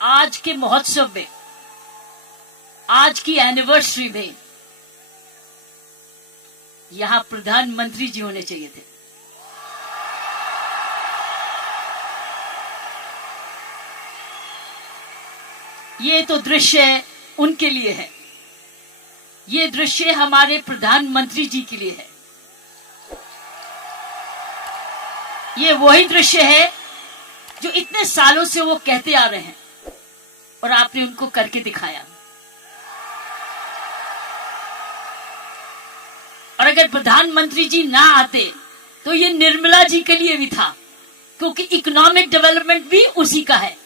आज के महोत्सव में, आज की एनिवर्सरी में यहां प्रधानमंत्री जी होने चाहिए थे। ये तो दृश्य उनके लिए है, ये दृश्य हमारे प्रधानमंत्री जी के लिए है। ये वही दृश्य है जो इतने सालों से वो कहते आ रहे हैं और आपने उनको करके दिखाया। और अगर प्रधानमंत्री जी ना आते तो ये निर्मला जी के लिए भी था, क्योंकि इकोनॉमिक डेवलपमेंट भी उसी का है।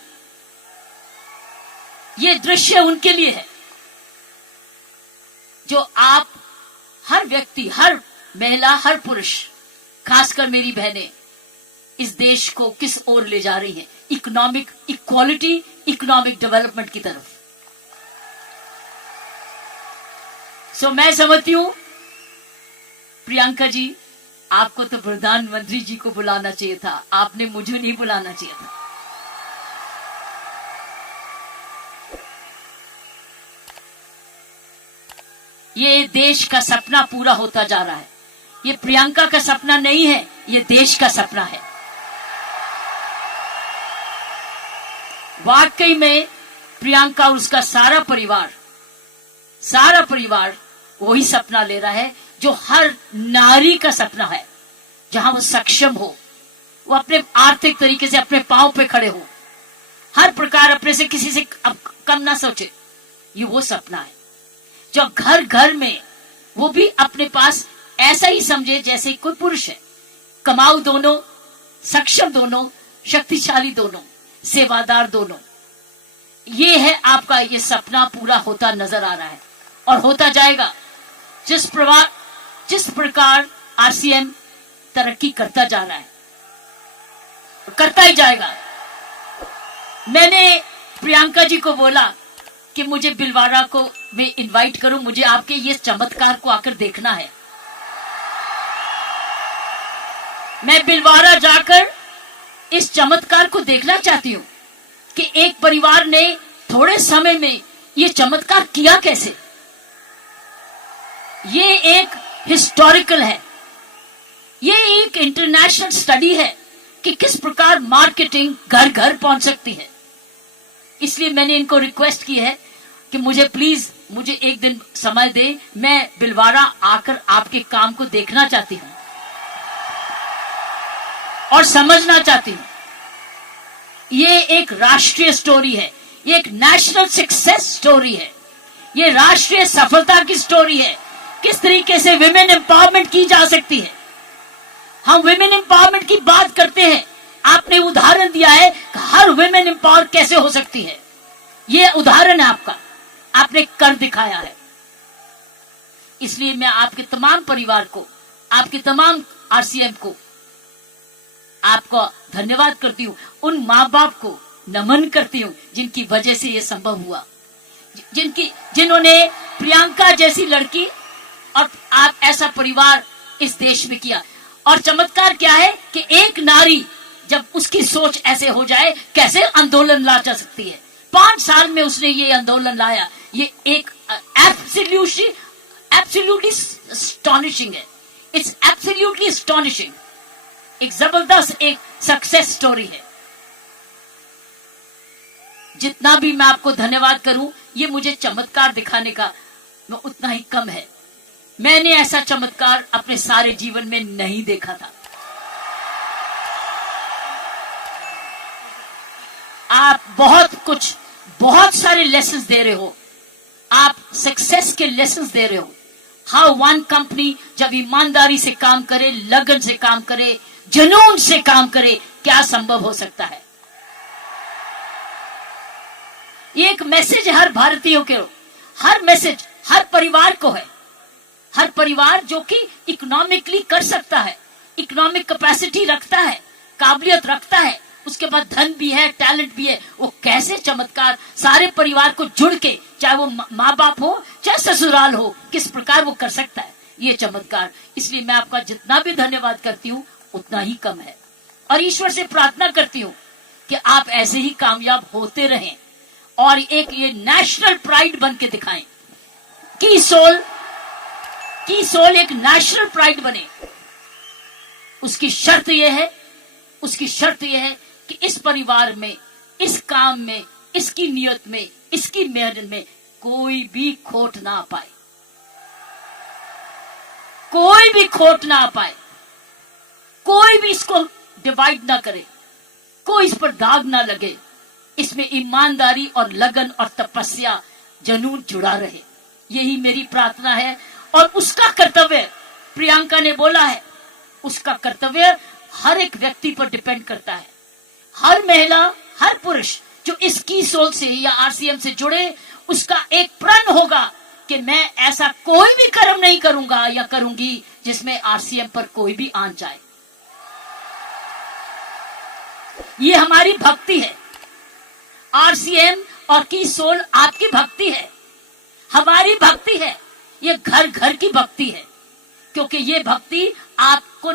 ये दृश्य उनके लिए है जो आप हर व्यक्ति, हर महिला, हर पुरुष, खासकर मेरी बहनें इस देश को किस ओर ले जा रही हैं, इकोनॉमिक इक्वालिटी, इकोनॉमिक डेवलपमेंट की तरफ। सो मैं समझती हूं प्रियंका जी, आपको तो प्रधानमंत्री जी को बुलाना चाहिए था, आपने मुझे नहीं बुलाना चाहिए था। ये देश का सपना पूरा होता जा रहा है। ये प्रियंका का सपना नहीं है, ये देश का सपना है। वाकई में प्रियंका और उसका सारा परिवार वही सपना ले रहा है जो हर नारी का सपना है, जहां वो सक्षम हो, वो अपने आर्थिक तरीके से अपने पांव पे खड़े हो, हर प्रकार अपने से किसी से कम ना सोचे। ये वो सपना है जो घर घर में वो भी अपने पास ऐसा ही समझे जैसे कोई पुरुष है। कमाऊ दोनों, सक्षम दोनों, शक्तिशाली दोनों, सेवादार दोनों। ये है आपका, ये सपना पूरा होता नजर आ रहा है और होता जाएगा। जिस प्रकार आरसीएम तरक्की करता जा रहा है, करता ही जाएगा। मैंने प्रियंका जी को बोला कि मुझे बिलवाड़ा को मैं इनवाइट करूं, मुझे आपके ये चमत्कार को आकर देखना है। मैं बिलवाड़ा जाकर इस चमत्कार को देखना चाहती हूं कि एक परिवार ने थोड़े समय में ये चमत्कार किया कैसे। ये एक हिस्टोरिकल है, ये एक इंटरनेशनल स्टडी है कि किस प्रकार मार्केटिंग घर घर पहुंच सकती है। इसलिए मैंने इनको रिक्वेस्ट की है कि मुझे एक दिन समय दे, मैं बिलवाड़ा आकर आपके काम को देखना चाहती हूं और समझना चाहती हूं। ये एक राष्ट्रीय स्टोरी है, ये एक नेशनल सक्सेस स्टोरी है, ये राष्ट्रीय सफलता की स्टोरी है। किस तरीके से विमेन एम्पावरमेंट की जा सकती है। हम विमेन एम्पावरमेंट की बात करते हैं, आपने उदाहरण दिया है कि हर विमेन एम्पावर कैसे हो सकती है। ये उदाहरण है आपका, आपने कर दिखाया है। इसलिए मैं आपके तमाम परिवार को, आपके तमाम आरसीएम को, आपको धन्यवाद करती हूँ। उन माँ बाप को नमन करती हूँ जिनकी वजह से ये संभव हुआ, जिन्होंने प्रियंका जैसी लड़की और आप ऐसा परिवार इस देश में किया। और चमत्कार क्या है कि एक नारी जब उसकी सोच ऐसे हो जाए, कैसे आंदोलन ला जा सकती है। 5 साल में उसने ये आंदोलन लाया। ये एक एब्सोल्युटली एस्टॉनिशिंग है। It's absolutely astonishing. एक जबरदस्त एक सक्सेस स्टोरी है। जितना भी मैं आपको धन्यवाद करूं, ये मुझे चमत्कार दिखाने का उतना ही कम है। मैंने ऐसा चमत्कार अपने सारे जीवन में नहीं देखा था। आप बहुत सारे लेसन्स दे रहे हो, आप सक्सेस के लेसन्स दे रहे हो। हाउ वन कंपनी जब ईमानदारी से काम करे, लगन से काम करे, जुनून से काम करे, क्या संभव हो सकता है। ये एक मैसेज है हर भारतीयों के, हर मैसेज हर परिवार को है। हर परिवार जो कि इकोनॉमिकली कर सकता है, इकोनॉमिक कैपेसिटी रखता है, काबिलियत रखता है, उसके बाद धन भी है, टैलेंट भी है, वो कैसे चमत्कार सारे परिवार को जुड़ के, चाहे वो माँ बाप हो चाहे ससुराल हो, किस प्रकार वो कर सकता है ये चमत्कार। इसलिए मैं आपका जितना भी धन्यवाद करती हूँ उतना ही कम है। और ईश्वर से प्रार्थना करती हूँ कि आप ऐसे ही कामयाब होते रहें, और एक ये नेशनल प्राइड बन के दिखाएं। की सोल एक नेशनल प्राइड बने। उसकी शर्त यह है कि इस परिवार में, इस काम में, इसकी नियत में, इसकी मेहनत में कोई भी खोट ना पाए, कोई भी खोट ना पाए, कोई भी इसको डिवाइड ना करे, कोई इस पर दाग ना लगे। इसमें ईमानदारी और लगन और तपस्या, जुनून जुड़ा रहे। यही मेरी प्रार्थना है। और उसका कर्तव्य, प्रियंका ने बोला है, उसका कर्तव्य हर एक व्यक्ति पर डिपेंड करता है। हर महिला, हर पुरुष जो इस की सोल से या आरसीएम से जुड़े, उसका एक प्रण होगा कि मैं ऐसा कोई भी कर्म नहीं करूंगा या करूंगी जिसमें आरसीएम पर कोई भी आंच जाए। ये हमारी भक्ति है। आरसीएम और की सोल आपकी भक्ति है, हमारी भक्ति है। ये घर घर की भक्ति है, क्योंकि ये भक्ति आपको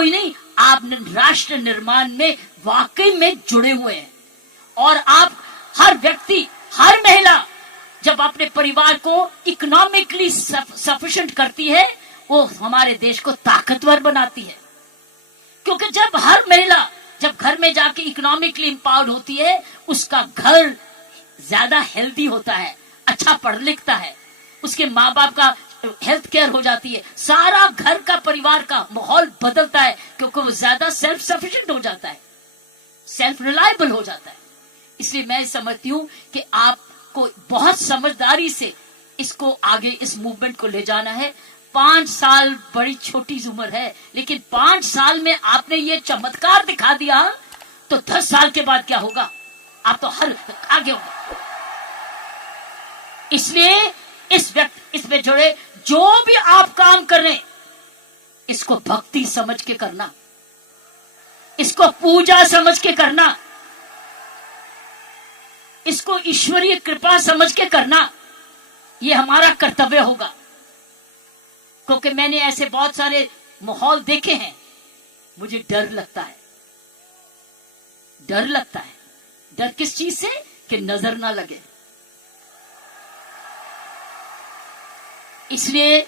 ही नहीं, आप राष्ट्र निर्माण में वाकई में जुड़े हुए हैं। और आप हर व्यक्ति, हर महिला जब अपने परिवार को इकोनॉमिकली सफिशिएंट करती है, वो हमारे देश को ताकतवर बनाती है। क्योंकि जब हर महिला जब घर में जाके इकोनॉमिकली एम्पावर्ड होती है, उसका घर ज्यादा हेल्दी होता है, अच्छा पढ़ लिखता है, उसके माँ बाप का हेल्थ केयर हो जाती है, सारा घर का परिवार का माहौल बदलता है, क्योंकि वो ज्यादा सेल्फ सफिशिएंट हो जाता है, सेल्फ रिलायबल हो जाता है। इसलिए मैं समझती हूँ कि आपको बहुत समझदारी से इसको आगे, इस मूवमेंट को ले जाना है। 5 साल बड़ी छोटी उम्र है, लेकिन 5 साल में आपने ये चमत्कार दिखा दिया, तो 10 साल के बाद क्या होगा? आप तो हर आगे होंगे। इसलिए इसमें जुड़े जो भी आप काम कर रहे हैं, इसको भक्ति समझ के करना, इसको पूजा समझ के करना, इसको ईश्वरीय कृपा समझ के करना। ये हमारा कर्तव्य होगा। क्योंकि मैंने ऐसे बहुत सारे माहौल देखे हैं, मुझे डर लगता है। डर किस चीज से? कि नजर ना लगे। इसलिए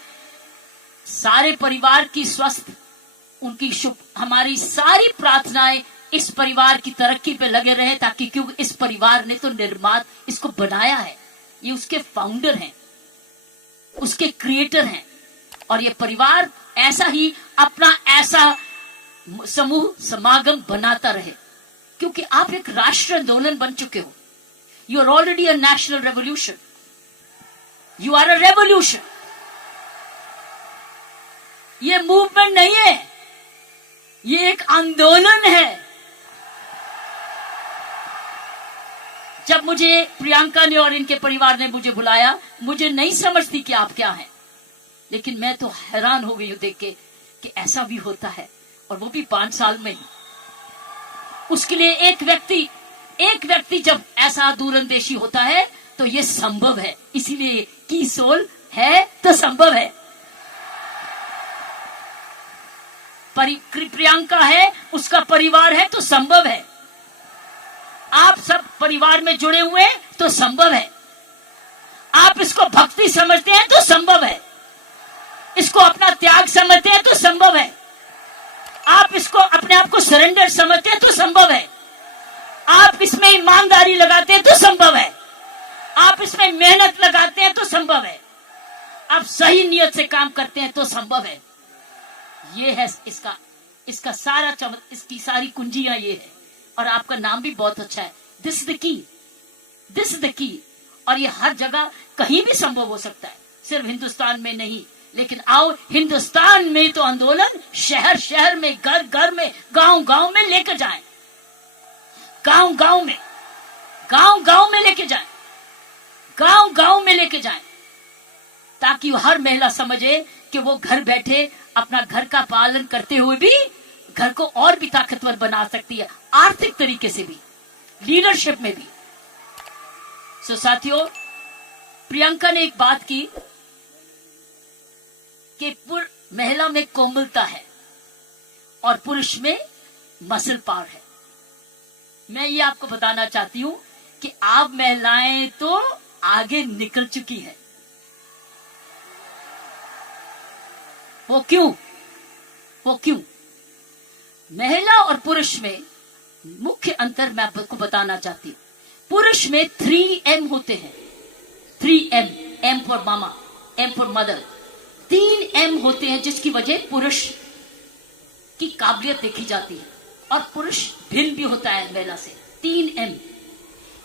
सारे परिवार की स्वस्थ, उनकी शुभ, हमारी सारी प्रार्थनाएं इस परिवार की तरक्की पे लगे रहे, ताकि क्योंकि इस परिवार ने तो निर्माण इसको बनाया है, ये उसके फाउंडर हैं, उसके क्रिएटर हैं। और ये परिवार ऐसा ही अपना ऐसा समूह समागम बनाता रहे, क्योंकि आप एक राष्ट्र आंदोलन बन चुके हो। You are already a national revolution, you are a revolution. ये मूवमेंट नहीं है, ये एक आंदोलन है। जब मुझे प्रियंका ने और इनके परिवार ने मुझे बुलाया, मुझे नहीं समझती कि आप क्या हैं, लेकिन मैं तो हैरान हो गई हूं देख के कि ऐसा भी होता है, और वो भी 5 साल में। उसके लिए एक व्यक्ति जब ऐसा दूरंदेशी होता है तो ये संभव है। इसीलिए की सोल है तो संभव है। प्रियंका है, उसका परिवार है तो संभव है। आप सब परिवार में जुड़े हुए हैं तो संभव है। आप इसको भक्ति समझते हैं तो संभव है। इसको अपना त्याग समझते हैं तो संभव है। आप इसको अपने आप को सरेंडर समझते हैं तो संभव है। आप इसमें ईमानदारी लगाते हैं तो संभव है। आप इसमें मेहनत लगाते हैं तो संभव है। आप सही नियत से काम करते हैं तो संभव है। ये है इसका सारा इसकी सारी कुंजियां ये है। और आपका नाम भी बहुत अच्छा है, दिस इज द की। और ये हर जगह कहीं भी संभव हो सकता है, सिर्फ हिंदुस्तान में नहीं। लेकिन आओ, हिंदुस्तान में तो आंदोलन शहर शहर में, घर घर में, गांव गांव में लेकर जाएं, गांव गांव में लेके जाएं, गांव में लेके जाएं, ताकि हर महिला समझे कि वो घर बैठे अपना घर का पालन करते हुए भी घर को और भी ताकतवर बना सकती है, आर्थिक तरीके से भी, लीडरशिप में भी। सो साथियों, प्रियंका ने एक बात की कि महिला में कोमलता है और पुरुष में मसल पावर है। मैं ये आपको बताना चाहती हूं कि आप महिलाएं तो आगे निकल चुकी है। वो क्यों? महिला और पुरुष में मुख्य अंतर मैं आपको बताना चाहती हूं। पुरुष में 3M होते हैं। 3M, M for mama, M for mother. 3M होते हैं जिसकी वजह पुरुष की काबिलियत देखी जाती है और पुरुष भिन्न भी होता है महिला से। 3M।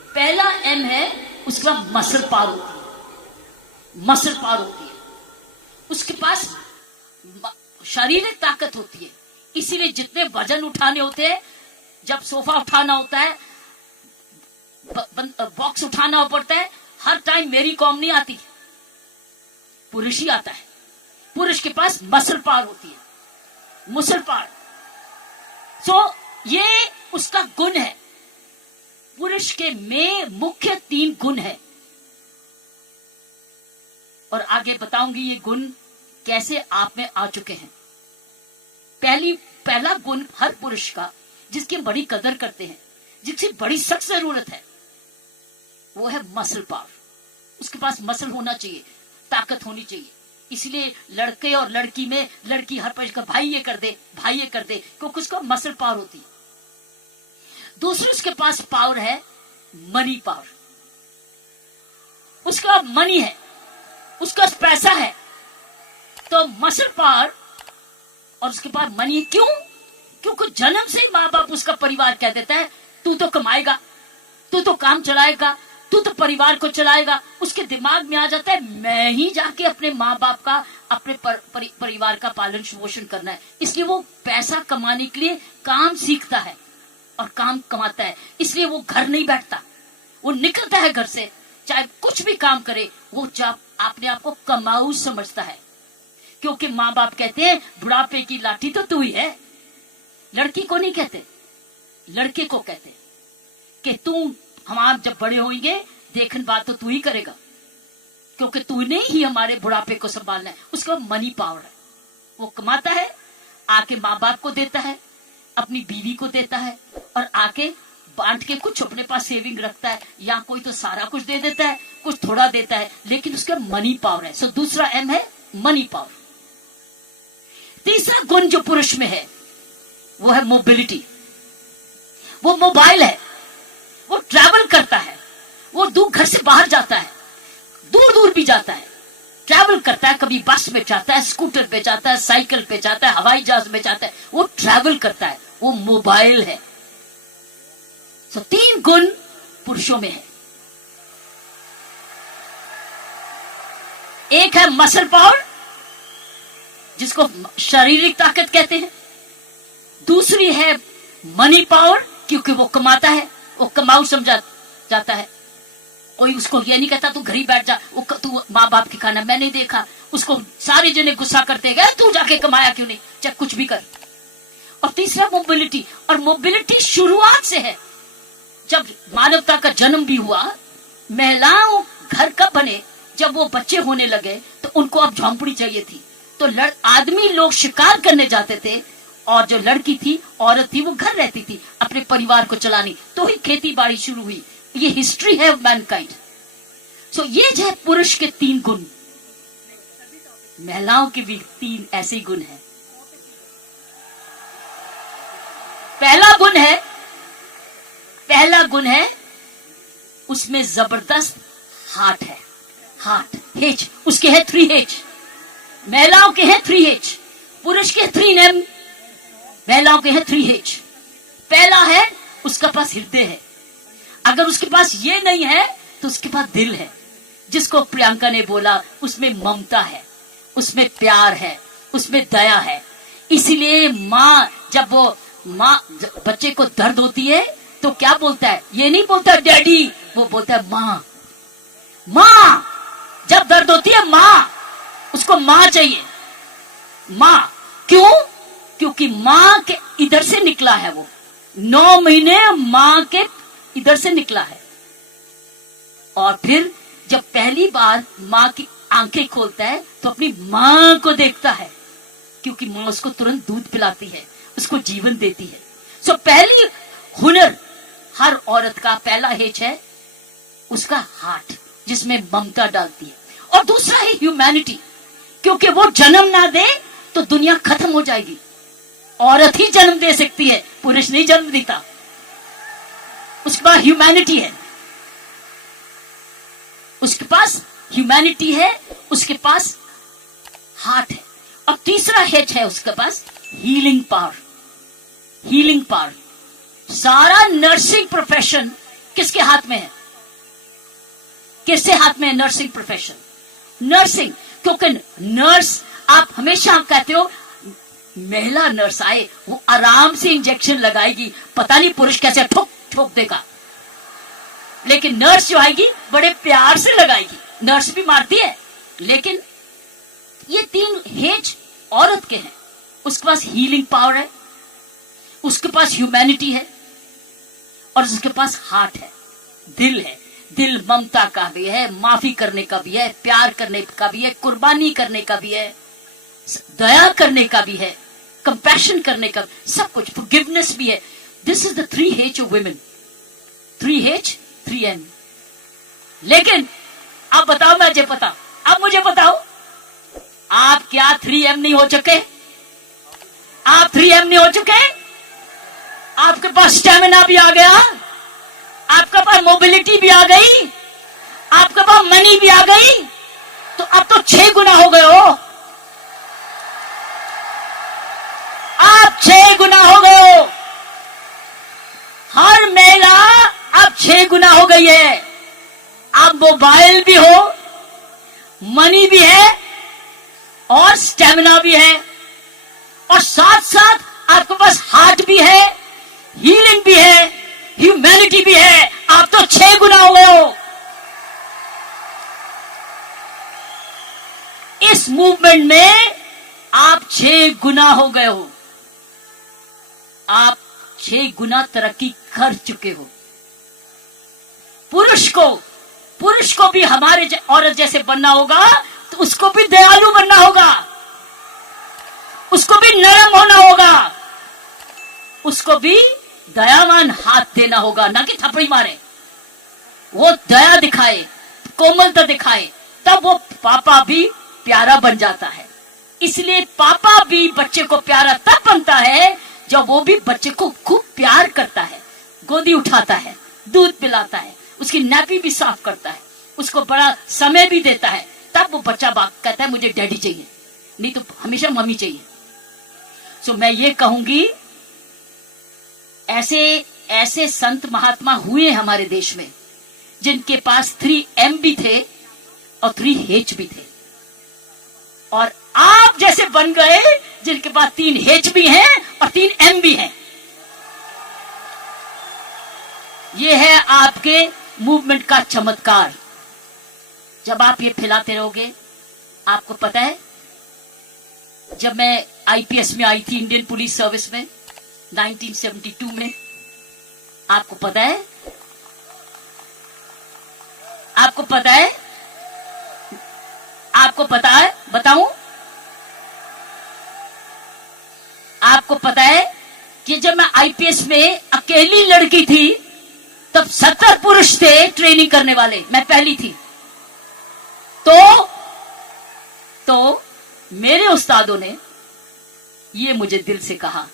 पहला M है, उसका मसल पावर होती है। मसल पावर होती है, उसके पास शारीरिक ताकत होती है। इसीलिए जितने वजन उठाने होते हैं, जब सोफा उठाना होता है, बॉक्स उठाना पड़ता है, हर टाइम मेरी कॉम नहीं आती, पुरुष ही आता है। पुरुष के पास मसल पावर होती है, मुसल पावर। ये उसका गुण है। पुरुष के में मुख्य 3 गुण है और आगे बताऊंगी ये गुण कैसे आप में आ चुके हैं। पहला गुण हर पुरुष का, जिसकी बड़ी कदर करते हैं, जिसकी बड़ी सख्त जरूरत है, वो है मसल पावर। उसके पास मसल होना चाहिए, ताकत होनी चाहिए। इसलिए लड़के और लड़की में, लड़की हर पक्ष का भाई ये कर दे, भाई ये कर दे, क्योंकि उसका मसल पावर होती है। दूसरे उसके पास पावर है मनी पावर। उसका मनी है, उसका पैसा है, तो मसल पावर और उसके पास मनी। क्यों? क्योंकि जन्म से ही माँ बाप, उसका परिवार कह देता है तू तो कमाएगा, तू तो काम चलाएगा, तू तो परिवार को चलाएगा। उसके दिमाग में आ जाता है मैं ही जाके अपने माँ बाप का, अपने परिवार का पालन पोषण करना है। इसलिए वो पैसा कमाने के लिए काम सीखता है और काम कमाता है। इसलिए वो घर नहीं बैठता, वो निकलता है घर से, चाहे कुछ भी काम करे, वो जब अपने आप को कमाऊ समझता है। क्योंकि माँ बाप कहते हैं बुढ़ापे की लाठी तो तू ही है। लड़की को नहीं कहते, लड़के को कहते कि तू, हम आप जब बड़े होंगे देखन बात तो तू ही करेगा, क्योंकि तूने ही हमारे बुढ़ापे को संभालना है। उसका मनी पावर है, वो कमाता है, आके माँ बाप को देता है, अपनी बीवी को देता है और आके बांट के कुछ अपने पास सेविंग रखता है, या कोई तो सारा कुछ दे देता है, कुछ थोड़ा देता है, लेकिन उसका मनी पावर है। दूसरा M है मनी पावर। तीसरा गुण जो पुरुष में है वो है मोबिलिटी। वो मोबाइल है, वो ट्रैवल करता है, वो दूर घर से बाहर जाता है, दूर दूर भी जाता है, ट्रैवल करता है। कभी बस में जाता है, स्कूटर पे जाता है, साइकिल पे जाता है, हवाई जहाज में जाता है, वो ट्रैवल करता है, वो मोबाइल है। 3 गुण पुरुषों में है। एक है मसल पावर, जिसको शारीरिक ताकत कहते हैं। दूसरी है मनी पावर, क्योंकि वो कमाता है, वो कमाऊ समझा जाता है। कोई उसको ये नहीं कहता तू घर ही बैठ जा, तू माँ बाप की खाना। मैंने देखा उसको सारे जने गुस्सा करते गए, तू जाके कमाया क्यों नहीं, चाहे कुछ भी कर। और तीसरा मोबिलिटी, और मोबिलिटी शुरुआत से है। जब मानवता का जन्म भी हुआ, महिलाओं घर कब बने, जब वो बच्चे होने लगे तो उनको अब झोंपड़ी चाहिए थी। तो आदमी लोग शिकार करने जाते थे और जो लड़की थी, औरत थी, वो घर रहती थी अपने परिवार को चलानी। तो ही खेती बाड़ी शुरू हुई। ये हिस्ट्री है मैनकाइंड। ये जो है पुरुष के 3 गुण, महिलाओं के भी 3 ऐसे गुण हैं। पहला गुण है उसमें जबरदस्त हार्ट है। हार्ट, H, उसके है 3H। महिलाओं के हैं 3H, पुरुष के 3M, महिलाओं के हैं 3H। पहला है उसका पास हृदय है। अगर उसके पास ये नहीं है तो उसके पास दिल है, जिसको प्रियंका ने बोला, उसमें ममता है, उसमें प्यार है, उसमें दया है। इसीलिए जब बच्चे को दर्द होती है तो क्या बोलता है? ये नहीं बोलता डैडी, वो बोलता है माँ। माँ जब दर्द होती है, माँ, उसको माँ चाहिए। माँ क्यों? क्योंकि माँ के इधर से निकला है, वो 9 महीने माँ के इधर से निकला है। और फिर जब पहली बार माँ की आंखें खोलता है तो अपनी माँ को देखता है, क्योंकि माँ उसको तुरंत दूध पिलाती है, उसको जीवन देती है। पहली हुनर हर औरत का पहला H है उसका हार्ट जिसमें ममता डालती है, और दूसरा है ह्यूमैनिटी, क्योंकि वो जन्म ना दे तो दुनिया खत्म हो जाएगी। औरत ही जन्म दे सकती है, पुरुष नहीं जन्म देता। उसके पास ह्यूमैनिटी है, उसके पास ह्यूमैनिटी है, उसके पास हार्ट है। अब तीसरा हेच है उसके पास, हीलिंग पावर। Healing power. सारा नर्सिंग प्रोफेशन किसके हाथ में है? किसके हाथ में है नर्सिंग प्रोफेशन? नर्सिंग, क्योंकि नर्स, आप हमेशा कहते हो महिला नर्स आए वो आराम से इंजेक्शन लगाएगी, पता नहीं पुरुष कैसे ठोक ठोक देगा, लेकिन नर्स जो आएगी बड़े प्यार से लगाएगी। नर्स भी मारती है, लेकिन ये तीन हेज औरत के हैं। उसके पास हीलिंग पावर है, उसके पास ह्यूमैनिटी है, और उसके पास हार्ट है, दिल है। दिल ममता का भी है, माफी करने का भी है, प्यार करने का भी है, कुर्बानी करने का भी है, दया करने का भी है, कंपैशन करने का, सब कुछ, फॉरगिवनेस भी है। This is the 3H of women. 3H 3M। लेकिन आप बताओ, मुझे बताओ, आप क्या 3M नहीं हो चुके? आप 3M नहीं हो चुके? आपके पास स्टेमिना भी आ गया, आपके पास मोबिलिटी भी आ गई, आपके पास मनी भी आ गई, तो अब तो 6 गुना हो गए हो। आप 6 गुना हो गए हो। हर महिला अब 6 गुना हो गई है। अब मोबाइल भी हो, मनी भी है, और स्टेमिना भी है, और साथ साथ आपके पास हार्ट भी है, हीलिंग भी है, ह्यूमैनिटी भी है। आप तो 6 गुना हो गए हो। इस मूवमेंट में आप 6 गुना हो गए हो। आप 6 गुना तरक्की कर चुके हो। पुरुष को भी हमारे औरत जैसे बनना होगा, तो उसको भी दयालु बनना होगा, उसको भी नरम होना होगा, उसको भी दयावान हाथ देना होगा, ना कि थप्पड़ी मारे। वो दया दिखाए, कोमलता दिखाए, तब वो पापा भी प्यारा बन जाता है। इसलिए पापा भी बच्चे को प्यारा तब बनता है जब वो भी बच्चे को खूब प्यार करता है, गोदी उठाता है, दूध पिलाता है, उसकी नैपी भी साफ करता है, उसको बड़ा समय भी देता है। तब वो बच्चा कहता है मुझे डैडी चाहिए, नहीं तो हमेशा मम्मी चाहिए। सो मैं ये कहूंगी, ऐसे संत महात्मा हुए हमारे देश में जिनके पास 3M भी थे और 3H भी थे, और आप जैसे बन गए जिनके पास 3H भी हैं और 3M भी हैं। ये है आपके मूवमेंट का चमत्कार। जब आप ये फैलाते रहोगे, आपको पता है, जब मैं IPS में आई थी, इंडियन पुलिस सर्विस में 1972 में, आपको पता है, आपको पता है, आपको पता है, बताऊं, आपको पता है कि जब मैं IPS में अकेली लड़की थी, तब 70 पुरुष थे ट्रेनिंग करने वाले, मैं पहली थी। तो मेरे उस्तादों ने ये मुझे दिल से कहा,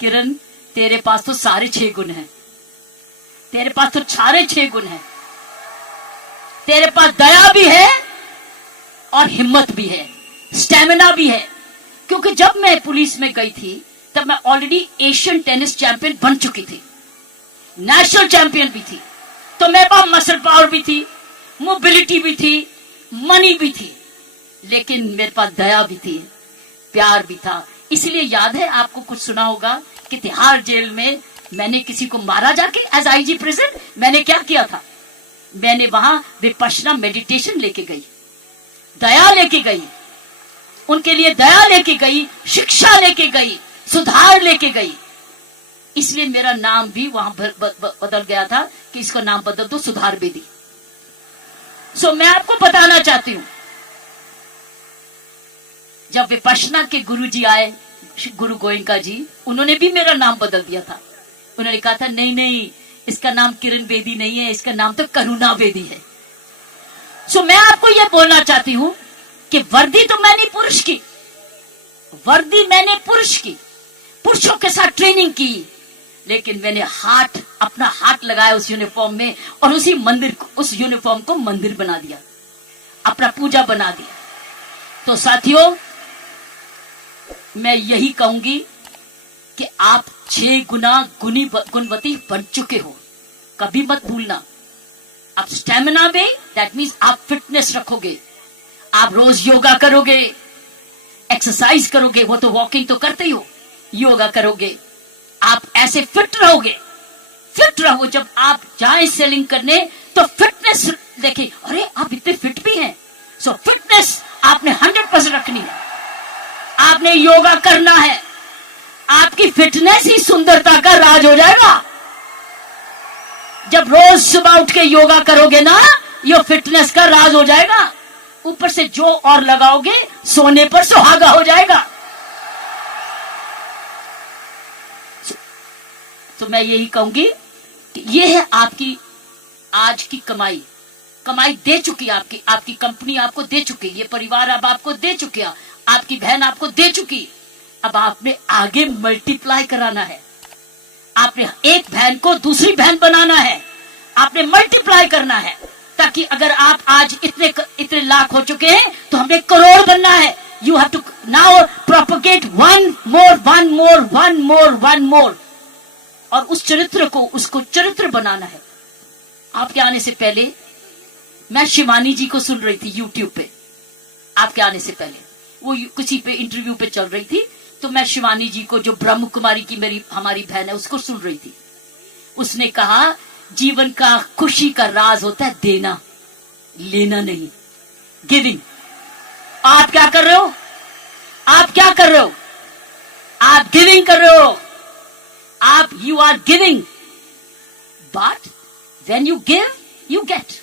किरण तेरे पास तो सारे 6 गुण हैं, तेरे पास तो सारे 6 गुण हैं, तेरे पास दया भी है और हिम्मत भी है, स्टेमिना भी है। क्योंकि जब मैं पुलिस में गई थी तब मैं ऑलरेडी एशियन टेनिस चैंपियन बन चुकी थी, नेशनल चैंपियन भी थी, तो मेरे पास मसल पावर भी थी, मोबिलिटी भी थी, मनी भी थी, लेकिन मेरे पास दया भी थी, प्यार भी था। इसलिए याद है आपको, कुछ सुना होगा कि तिहाड़ जेल में मैंने किसी को मारा जाके, एज IG प्रेजेंट मैंने क्या किया था, मैंने वहां विपश्यना मेडिटेशन लेके गई, दया लेके गई, उनके लिए दया लेके गई, शिक्षा लेके गई, सुधार लेके गई। इसलिए मेरा नाम भी वहां बदल गया था कि इसका नाम बदल दो, सुधार बेदी। सो मैं आपको बताना चाहती हूं, जब विपश्यना के गुरु जी आए, गुरु गोयंका जी, उन्होंने भी मेरा नाम बदल दिया था। उन्होंने कहा था नहीं, इसका नाम किरण बेदी नहीं है, इसका नाम तो करुणा बेदी है। सो मैं आपको यह बोलना चाहती हूं कि वर्दी तो मैंने पुरुष की, वर्दी मैंने पुरुष की, पुरुषों के साथ ट्रेनिंग की, लेकिन मैंने अपना हाथ लगाया उस यूनिफॉर्म में और उस यूनिफॉर्म को मंदिर बना दिया, अपना पूजा बना दिया। तो साथियों, मैं यही कहूंगी कि आप 6 गुना गुणवती बन चुके हो, कभी मत भूलना। आप स्टेमिना में, दैट मीन्स आप फिटनेस रखोगे, आप रोज योगा करोगे, एक्सरसाइज करोगे, वो तो वॉकिंग तो करते ही हो, योगा करोगे, आप ऐसे फिट रहोगे। फिट रहो, जब आप जाए सेलिंग करने तो फिटनेस देखें, अरे आप इतने फिट भी हैं। सो फिटनेस आपने 100% रखनी है, आपने योगा करना है, आपकी फिटनेस ही सुंदरता का राज हो जाएगा। जब रोज सुबह उठ के योगा करोगे ना, ये फिटनेस का राज हो जाएगा। ऊपर से जो और लगाओगे, सोने पर सुहागा हो जाएगा। तो मैं यही कहूंगी कि ये है आपकी आज की कमाई। कमाई दे चुकी आपकी कंपनी आपको दे चुकी, ये परिवार अब आपको दे चुके, आपकी बहन आपको दे चुकी। अब आपने आगे मल्टीप्लाई कराना है, आपने एक बहन को दूसरी बहन बनाना है, आपने मल्टीप्लाई करना है, ताकि अगर आप आज इतने लाख हो चुके हैं तो हमें करोड़ बनना है। You have to now propagate one more, और उस चरित्र को, उसको चरित्र बनाना है। आपके आने से पहले मैं शिवानी जी को सुन रही थी यूट्यूब पे, आपके आने से पहले वो किसी पे इंटरव्यू पे चल रही थी, तो मैं शिवानी जी को, जो ब्रह्म कुमारी की हमारी बहन है, उसको सुन रही थी। उसने कहा जीवन का खुशी का राज होता है देना, लेना नहीं, गिविंग। आप क्या कर रहे हो? आप क्या कर रहे हो? आप गिविंग कर रहे हो, आप you are giving, but when you give you get.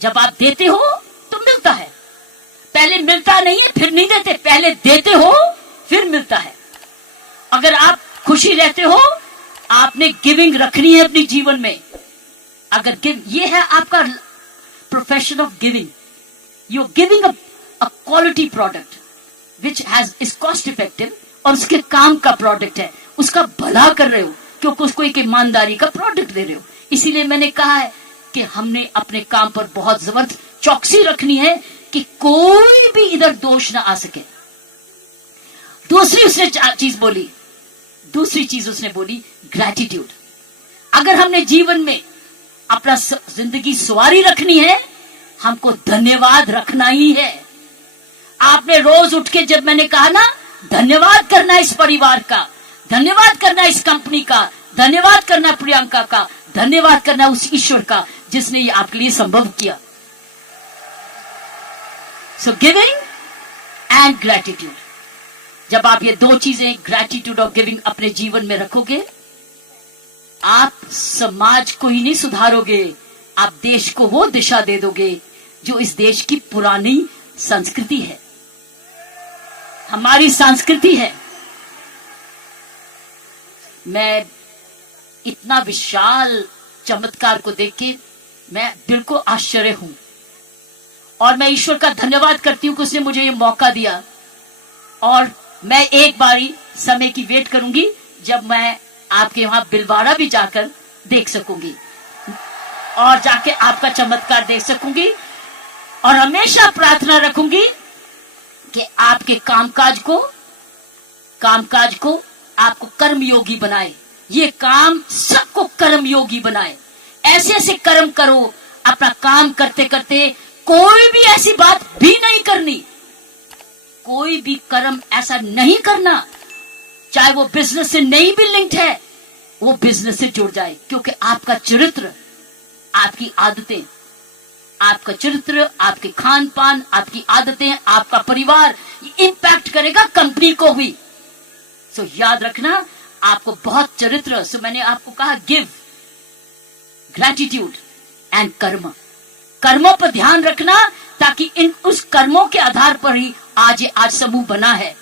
जब आप देते हो तो मिलता है, पहले मिलता नहीं है फिर नहीं देते, पहले देते हो फिर मिलता है। अगर आप खुशी रहते हो, आपने गिविंग रखनी है अपने जीवन में। अगर ये है आपका profession of giving, you giving a quality product which has is cost effective, और उसके काम का प्रोडक्ट है, उसका भला कर रहे हो, क्योंकि उसको एक ईमानदारी का प्रोडक्ट दे रहे हो। इसीलिए मैंने कहा है कि हमने अपने काम पर बहुत जबरदस्त चौकसी रखनी है कि कोई भी इधर दोष ना आ सके। दूसरी चीज उसने बोली ग्रैटिट्यूड। अगर हमने जीवन में अपना जिंदगी सवारी रखनी है, हमको धन्यवाद रखना ही है। आपने रोज उठ के, जब मैंने कहा ना, धन्यवाद करना इस परिवार का, धन्यवाद करना इस कंपनी का, धन्यवाद करना प्रियंका का, धन्यवाद करना उस ईश्वर का जिसने ये आपके लिए संभव किया। सो गिविंग एंड ग्रैटिट्यूड, जब आप ये दो चीजें, ग्रैटिट्यूड और गिविंग, अपने जीवन में रखोगे, आप समाज को ही नहीं सुधारोगे, आप देश को वो दिशा दे दोगे जो इस देश की पुरानी संस्कृति है, हमारी संस्कृति है। मैं इतना विशाल चमत्कार को देख के मैं दिल को आश्चर्य हूं, और मैं ईश्वर का धन्यवाद करती हूं कि उसने मुझे ये मौका दिया। और मैं एक बारी समय की वेट करूंगी जब मैं आपके वहां बिलवाड़ा भी जाकर देख सकूंगी और जाके आपका चमत्कार देख सकूंगी, और हमेशा प्रार्थना रखूंगी कि आपके कामकाज को आपको कर्मयोगी बनाए, ये काम सबको कर्मयोगी बनाए। ऐसे ऐसे कर्म करो, अपना काम करते करते कोई भी ऐसी बात भी नहीं करनी, कोई भी कर्म ऐसा नहीं करना, चाहे वो बिजनेस से नहीं भी लिंक्ड है, वो बिजनेस से जुड़ जाए। क्योंकि आपका चरित्र, आपकी आदतें, आपका चरित्र, आपके खान पान, आपकी आदतें, आपका परिवार, ये इंपैक्ट करेगा कंपनी को भी। सो याद रखना, आपको बहुत चरित्र। सो मैंने आपको कहा गिव, ग्रैटिट्यूड एंड कर्म। कर्मों पर ध्यान रखना, ताकि उस कर्मों के आधार पर ही आज समूह बना है।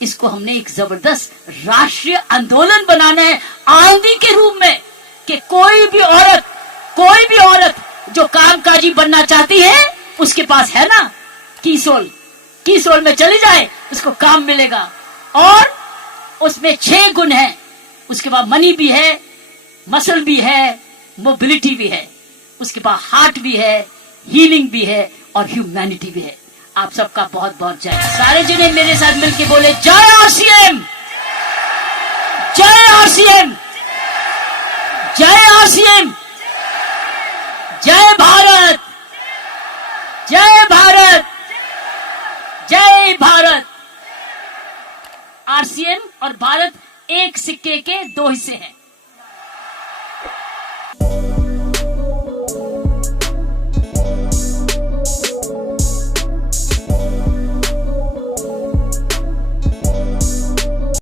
इसको हमने एक जबरदस्त राष्ट्रीय आंदोलन बनाना है, आंधी के रूप में, कि कोई भी औरत जो कामकाजी बनना चाहती है, उसके पास है ना कीसोल में चली जाए, उसको काम मिलेगा। और उसमें 6 गुण है। उसके बाद मनी भी है, मसल भी है, मोबिलिटी भी है, उसके बाद हार्ट भी है, हीलिंग भी है और ह्यूमैनिटी भी है। आप सबका बहुत बहुत जय। सारे जने मेरे साथ मिलके बोले जय आरसीएम, जय आरसीएम, जय आरसीएम, जय भारत, जय भारत, जय भारत। आरसीएम और भारत एक सिक्के के 2 हिस्से हैं।